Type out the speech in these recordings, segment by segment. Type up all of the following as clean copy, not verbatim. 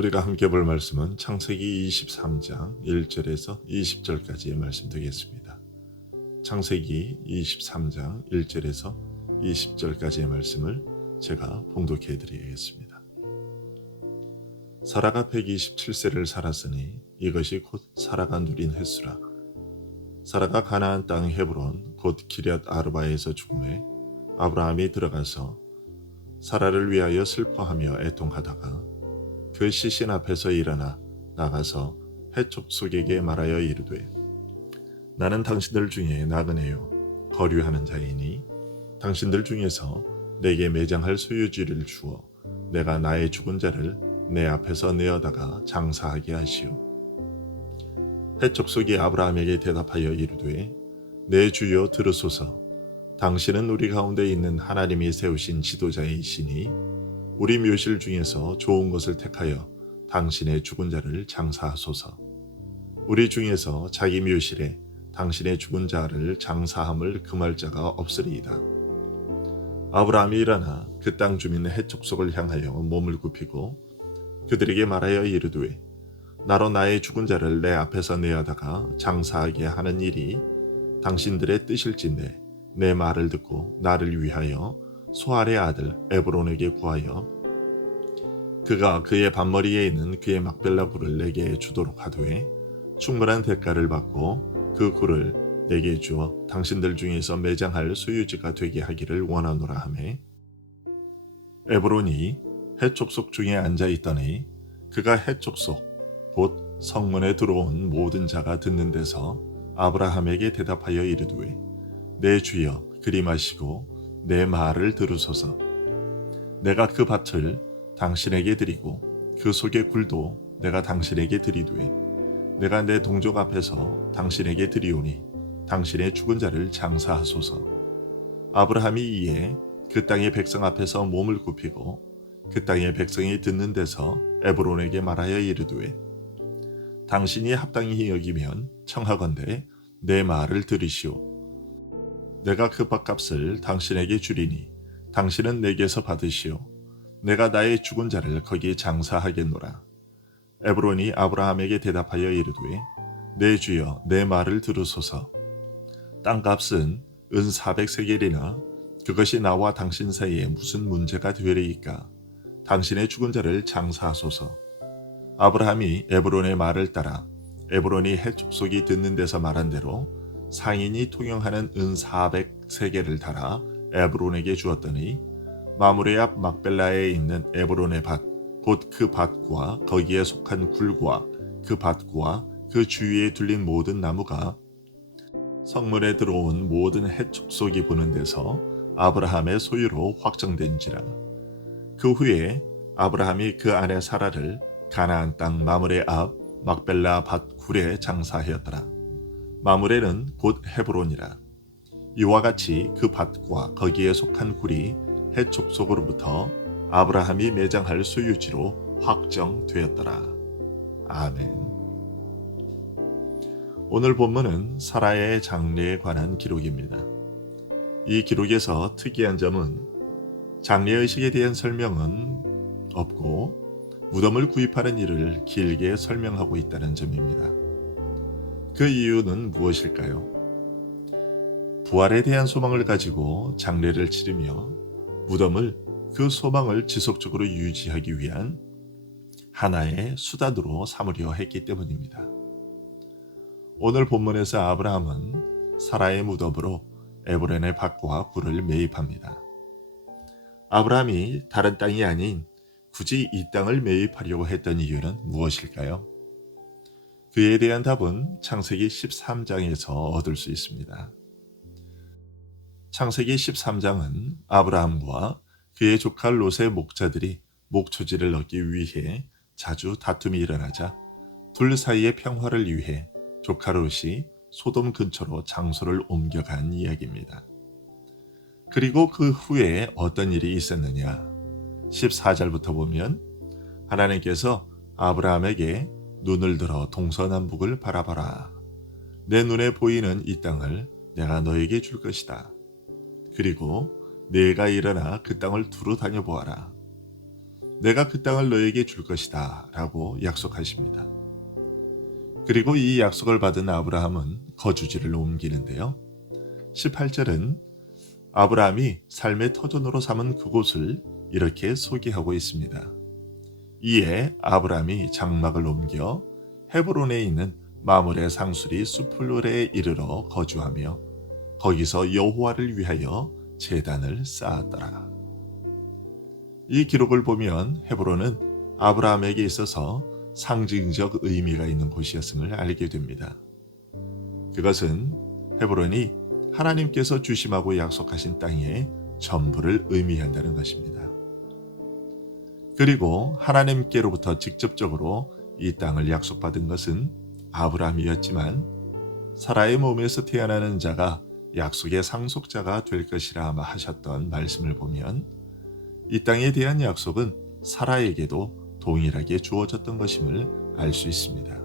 우리가 함께 볼 말씀은 창세기 23장 1절에서 20절까지의 말씀 되겠습니다. 창세기 23장 1절에서 20절까지의 말씀을 제가 봉독해 드리겠습니다. 사라가 127세를 살았으니 이것이 곧 사라가 누린 횟수라. 사라가 가나안 땅 헤브론 곧 기럇 아르바에서 죽음에 아브라함이 들어가서 사라를 위하여 슬퍼하며 애통하다가 그 시신 앞에서 일어나 나가서 헷 족속에게 말하여 이르되 나는 당신들 중에 나그네요 거류하는 자이니 당신들 중에서 내게 매장할 소유지를 주어 내가 나의 죽은 자를 내 앞에서 내어다가 장사하게 하시오. 헷 족속이 아브라함에게 대답하여 이르되 내 주여 들으소서. 당신은 우리 가운데 있는 하나님이 세우신 지도자이시니 우리 묘실 중에서 좋은 것을 택하여 당신의 죽은 자를 장사하소서. 우리 중에서 자기 묘실에 당신의 죽은 자를 장사함을 금할 자가 없으리이다. 아브라함이 일어나 그 땅 주민 헷 족속을 향하여 몸을 굽히고 그들에게 말하여 이르되 나로 나의 죽은 자를 내 앞에서 내어다가 장사하게 하는 일이 당신들의 뜻일진데 내 말을 듣고 나를 위하여 소알의 아들 에브론에게 구하여 그가 그의 반머리에 있는 그의 막벨라 굴을 내게 주도록 하되 충분한 대가를 받고 그 굴을 내게 주어 당신들 중에서 매장할 소유지가 되게 하기를 원하노라 하매 에브론이 헷 족속 중에 앉아 있더니 그가 헷 족속 곧 성문에 들어온 모든 자가 듣는 데서 아브라함에게 대답하여 이르되 내 주여 그리 마시고 내 말을 들으소서. 내가 그 밭을 당신에게 드리고 그 속의 굴도 내가 당신에게 드리되 내가 내 동족 앞에서 당신에게 드리오니 당신의 죽은 자를 장사하소서. 아브라함이 이에 그 땅의 백성 앞에서 몸을 굽히고 그 땅의 백성이 듣는 데서 에브론에게 말하여 이르되 당신이 합당히 여기면 청하건대 내 말을 들으시오. 내가 그 밭값을 당신에게 주리니 당신은 내게서 받으시오. 내가 나의 죽은 자를 거기 장사하겠노라. 에브론이 아브라함에게 대답하여 이르되 내 주여 내 말을 들으소서. 땅값은 은 400세겔이나 그것이 나와 당신 사이에 무슨 문제가 되리이까. 당신의 죽은 자를 장사하소서. 아브라함이 에브론의 말을 따라 에브론이 헷 족속이 듣는 데서 말한 대로 상인이 통용하는 은 400세겔을 달아 에브론에게 주었더니 마므레 앞 막벨라에 있는 에브론의 밭 곧 그 밭과 거기에 속한 굴과 그 밭과 그 주위에 둘린 모든 나무가 성문에 들어온 모든 헷 족속이 보는 데서 아브라함의 소유로 확정된지라. 그 후에 아브라함이 그 아내 사라를 가나안 땅 마므레 앞 막벨라 밭 굴에 장사하였더라. 마므레는 곧 헤브론이라. 이와 같이 그 밭과 거기에 속한 굴이 헷 족속으로부터 아브라함이 매장할 소유지로 확정되었더라. 아멘. 오늘 본문은 사라의 장례에 관한 기록입니다. 이 기록에서 특이한 점은 장례의식에 대한 설명은 없고 무덤을 구입하는 일을 길게 설명하고 있다는 점입니다. 그 이유는 무엇일까요? 부활에 대한 소망을 가지고 장례를 치르며 무덤을 그 소망을 지속적으로 유지하기 위한 하나의 수단으로 삼으려 했기 때문입니다. 오늘 본문에서 아브라함은 사라의 무덤으로 에브론의 밭과 굴을 매입합니다. 아브라함이 다른 땅이 아닌 굳이 이 땅을 매입하려고 했던 이유는 무엇일까요? 그에 대한 답은 창세기 13장에서 얻을 수 있습니다. 창세기 13장은 아브라함과 그의 조카 롯의 목자들이 목초지를 얻기 위해 자주 다툼이 일어나자 둘 사이의 평화를 위해 조카 롯이 소돔 근처로 장소를 옮겨간 이야기입니다. 그리고 그 후에 어떤 일이 있었느냐? 14절부터 보면 하나님께서 아브라함에게 눈을 들어 동서남북을 바라봐라. 내 눈에 보이는 이 땅을 내가 너에게 줄 것이다. 그리고 내가 일어나 그 땅을 두루 다녀보아라. 내가 그 땅을 너에게 줄 것이다 라고 약속하십니다. 그리고 이 약속을 받은 아브라함은 거주지를 옮기는데요. 18절은 아브라함이 삶의 터전으로 삼은 그곳을 이렇게 소개하고 있습니다. 이에 아브라함이 장막을 옮겨 헤브론에 있는 마므레 상수리 수풀에 이르러 거주하며 거기서 여호와를 위하여 제단을 쌓았더라. 이 기록을 보면 헤브론은 아브라함에게 있어서 상징적 의미가 있는 곳이었음을 알게 됩니다. 그것은 헤브론이 하나님께서 주심하고 약속하신 땅의 전부를 의미한다는 것입니다. 그리고 하나님께로부터 직접적으로 이 땅을 약속받은 것은 아브라함이었지만 사라의 몸에서 태어나는 자가 약속의 상속자가 될 것이라 하셨던 말씀을 보면 이 땅에 대한 약속은 사라에게도 동일하게 주어졌던 것임을 알 수 있습니다.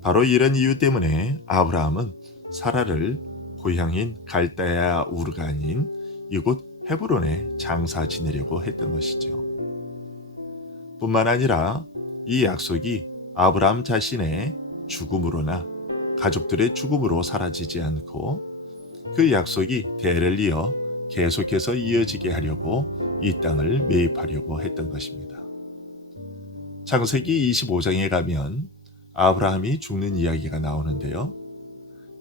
바로 이런 이유 때문에 아브라함은 사라를 고향인 갈대아 우르가 아닌 이곳 헤브론에 장사 지내려고 했던 것이죠. 뿐만 아니라 이 약속이 아브라함 자신의 죽음으로나 가족들의 죽음으로 사라지지 않고 그 약속이 대를 이어 계속해서 이어지게 하려고 이 땅을 매입하려고 했던 것입니다. 창세기 25장에 가면 아브라함이 죽는 이야기가 나오는데요.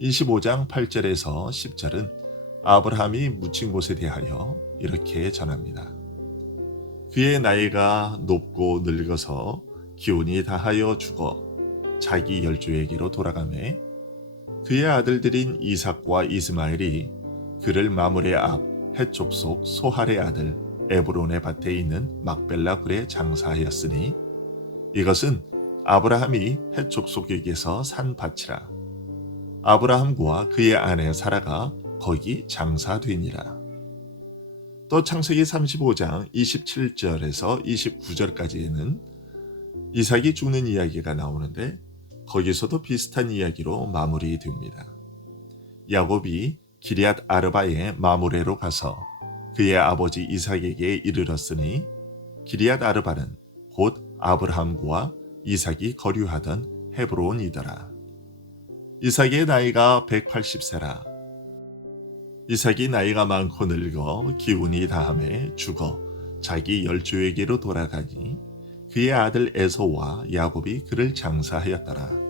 25장 8절에서 10절은 아브라함이 묻힌 곳에 대하여 이렇게 전합니다. 그의 나이가 높고 늙어서 기운이 다하여 죽어 자기 열조에게로 돌아가매 그의 아들들인 이삭과 이스마엘이 그를 마므레 앞 헷족속 소할의 아들 에브론의 밭에 있는 막벨라 굴에 장사하였으니 이것은 아브라함이 헷족속에게서 산 밭이라. 아브라함과 그의 아내 사라가 거기 장사되니라. 또 창세기 35장 27절에서 29절까지에는 이삭이 죽는 이야기가 나오는데 거기서도 비슷한 이야기로 마무리됩니다. 야곱이 기럇 아르바의 마므레로 가서 그의 아버지 이삭에게 이르렀으니 기럇 아르바는 곧 아브라함과 이삭이 거류하던 헤브론이더라. 이삭의 나이가 180세라. 이삭이 나이가 많고 늙어 기운이 다함에 죽어 자기 열조에게로 돌아가니 그의 아들 에서와 야곱이 그를 장사하였더라.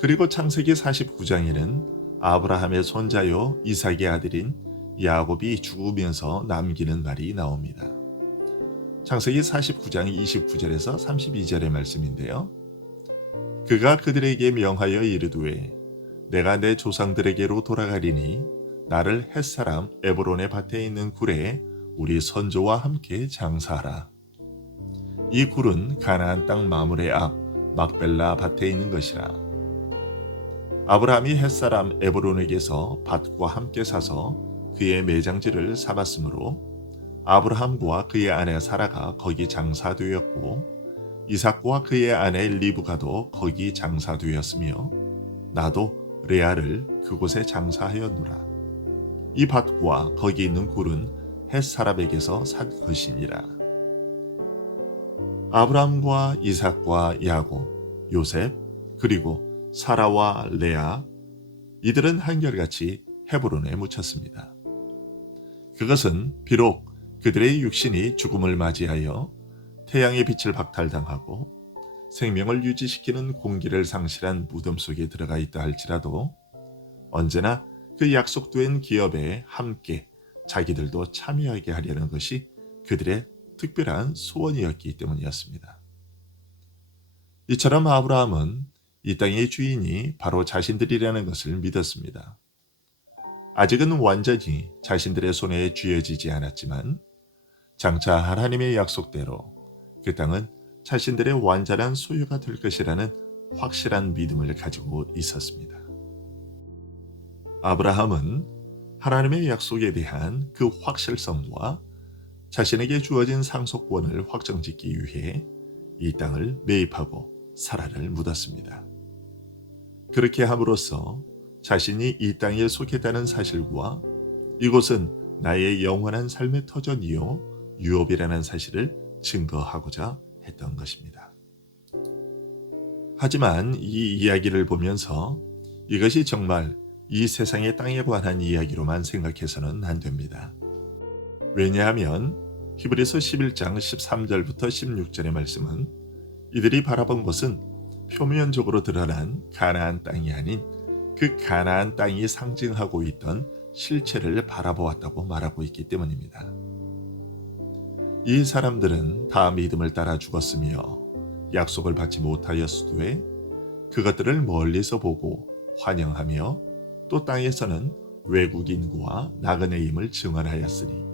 그리고 창세기 49장에는 아브라함의 손자요 이삭의 아들인 야곱이 죽으면서 남기는 말이 나옵니다. 창세기 49장 29절에서 32절의 말씀인데요. 그가 그들에게 명하여 이르되 내가 내 조상들에게로 돌아가리니 나를 헷사람 에브론의 밭에 있는 굴에 우리 선조와 함께 장사하라. 이 굴은 가나안 땅 마므레 앞 막벨라 밭에 있는 것이라. 아브라함이 헷사람 에브론에게서 밭과 함께 사서 그의 매장지를 삼았으므로 아브라함과 그의 아내 사라가 거기 장사되었고 이삭과 그의 아내 리브가도 거기 장사되었으며 나도 레아를 그곳에 장사하였노라. 이 밭과 거기 있는 굴은 헷사람에게서 산 것이니라. 아브라함과 이삭과 야곱, 요셉 그리고 사라와 레아 이들은 한결같이 헤브론에 묻혔습니다. 그것은 비록 그들의 육신이 죽음을 맞이하여 태양의 빛을 박탈당하고 생명을 유지시키는 공기를 상실한 무덤 속에 들어가 있다 할지라도 언제나 그 약속된 기업에 함께 자기들도 참여하게 하려는 것이 그들의 특별한 소원이었기 때문이었습니다. 이처럼 아브라함은 이 땅의 주인이 바로 자신들이라는 것을 믿었습니다. 아직은 완전히 자신들의 손에 쥐어지지 않았지만 장차 하나님의 약속대로 그 땅은 자신들의 완전한 소유가 될 것이라는 확실한 믿음을 가지고 있었습니다. 아브라함은 하나님의 약속에 대한 그 확실성과 자신에게 주어진 상속권을 확정짓기 위해 이 땅을 매입하고 사라를 묻었습니다. 그렇게 함으로써 자신이 이 땅에 속했다는 사실과 이곳은 나의 영원한 삶의 터전이요 유업이라는 사실을 증거하고자 했던 것입니다. 하지만 이 이야기를 보면서 이것이 정말 이 세상의 땅에 관한 이야기로만 생각해서는 안 됩니다. 왜냐하면 히브리서 11장 13절부터 16절의 말씀은 이들이 바라본 것은 표면적으로 드러난 가나안 땅이 아닌 그 가나안 땅이 상징하고 있던 실체를 바라보았다고 말하고 있기 때문입니다. 이 사람들은 다 믿음을 따라 죽었으며 약속을 받지 못하였으되 그것들을 멀리서 보고 환영하며 또 땅에서는 외국인과 나그네임을 증언하였으니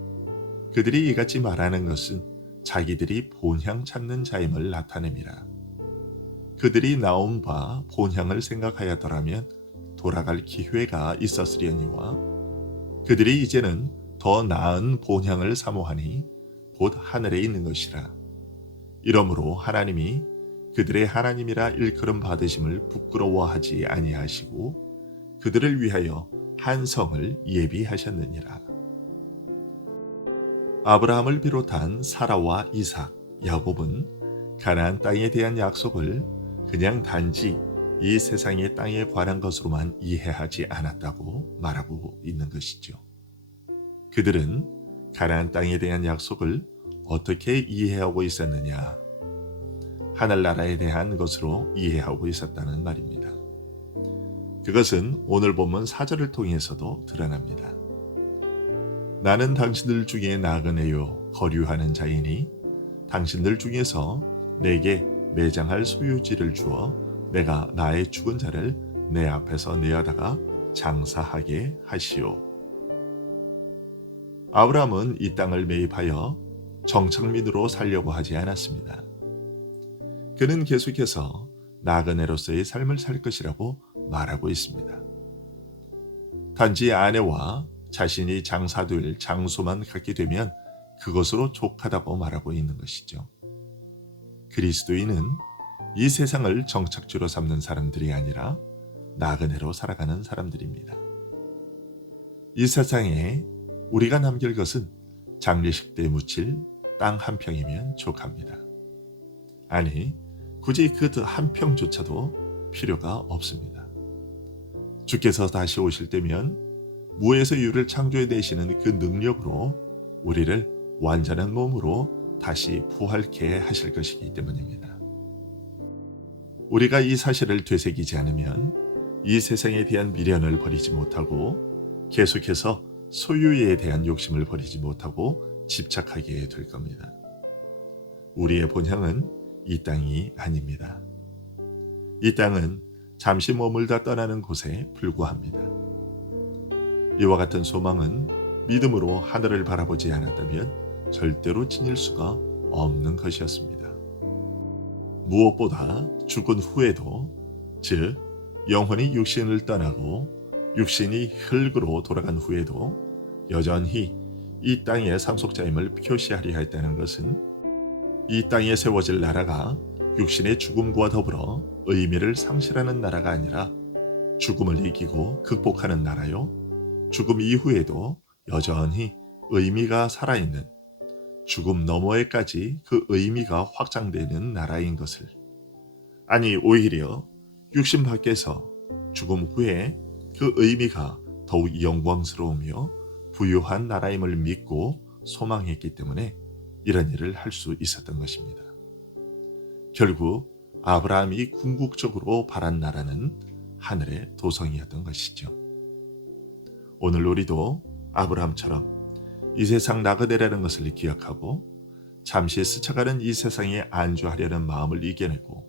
그들이 이같이 말하는 것은 자기들이 본향 찾는 자임을 나타냅니다. 그들이 나온 바 본향을 생각하였더라면 돌아갈 기회가 있었으려니와 그들이 이제는 더 나은 본향을 사모하니 곧 하늘에 있는 것이라. 이러므로 하나님이 그들의 하나님이라 일컬음 받으심을 부끄러워하지 아니하시고 그들을 위하여 한 성을 예비하셨느니라. 아브라함을 비롯한 사라와 이삭, 야곱은 가나안 땅에 대한 약속을 그냥 단지 이 세상의 땅에 관한 것으로만 이해하지 않았다고 말하고 있는 것이죠. 그들은 가나안 땅에 대한 약속을 어떻게 이해하고 있었느냐? 하늘나라에 대한 것으로 이해하고 있었다는 말입니다. 그것은 오늘 본문 4절을 통해서도 드러납니다. 나는 당신들 중에 나그네요 거류하는 자이니 당신들 중에서 내게 매장할 소유지를 주어 내가 나의 죽은 자를 내 앞에서 내어다가 장사하게 하시오. 아브라함은 이 땅을 매입하여 정착민으로 살려고 하지 않았습니다. 그는 계속해서 나그네로서의 삶을 살 것이라고 말하고 있습니다. 단지 아내와 자신이 장사될 장소만 갖게 되면 그것으로 족하다고 말하고 있는 것이죠. 그리스도인은 이 세상을 정착지로 삼는 사람들이 아니라 나그네로 살아가는 사람들입니다. 이 세상에 우리가 남길 것은 장례식 때 묻힐 땅 한 평이면 족합니다. 아니, 굳이 그 한 평조차도 필요가 없습니다. 주께서 다시 오실 때면 무에서 유를 창조해내시는 그 능력으로 우리를 완전한 몸으로 다시 부활케 하실 것이기 때문입니다. 우리가 이 사실을 되새기지 않으면 이 세상에 대한 미련을 버리지 못하고 계속해서 소유에 대한 욕심을 버리지 못하고 집착하게 될 겁니다. 우리의 본향은 이 땅이 아닙니다. 이 땅은 잠시 머물다 떠나는 곳에 불과합니다. 이와 같은 소망은 믿음으로 하늘을 바라보지 않았다면 절대로 지닐 수가 없는 것이었습니다. 무엇보다 죽은 후에도, 즉 영혼이 육신을 떠나고 육신이 흙으로 돌아간 후에도 여전히 이 땅의 상속자임을 표시하려 했다는 것은 이 땅에 세워질 나라가 육신의 죽음과 더불어 의미를 상실하는 나라가 아니라 죽음을 이기고 극복하는 나라요, 죽음 이후에도 여전히 의미가 살아있는, 죽음 너머에까지 그 의미가 확장되는 나라인 것을, 아니 오히려 육신 밖에서 죽음 후에 그 의미가 더욱 영광스러우며 부유한 나라임을 믿고 소망했기 때문에 이런 일을 할 수 있었던 것입니다. 결국 아브라함이 궁극적으로 바란 나라는 하늘의 도성이었던 것이죠. 오늘 우리도 아브라함처럼 이 세상 나그네라는 것을 기억하고 잠시 스쳐가는 이 세상에 안주하려는 마음을 이겨내고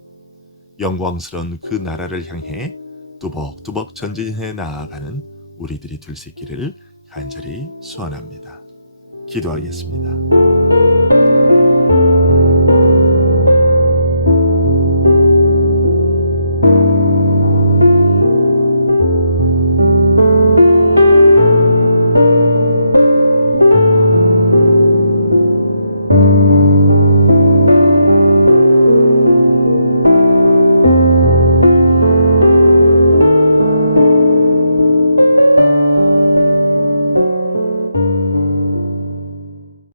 영광스러운 그 나라를 향해 뚜벅뚜벅 전진해 나아가는 우리들이 될 수 있기를 간절히 소원합니다. 기도하겠습니다.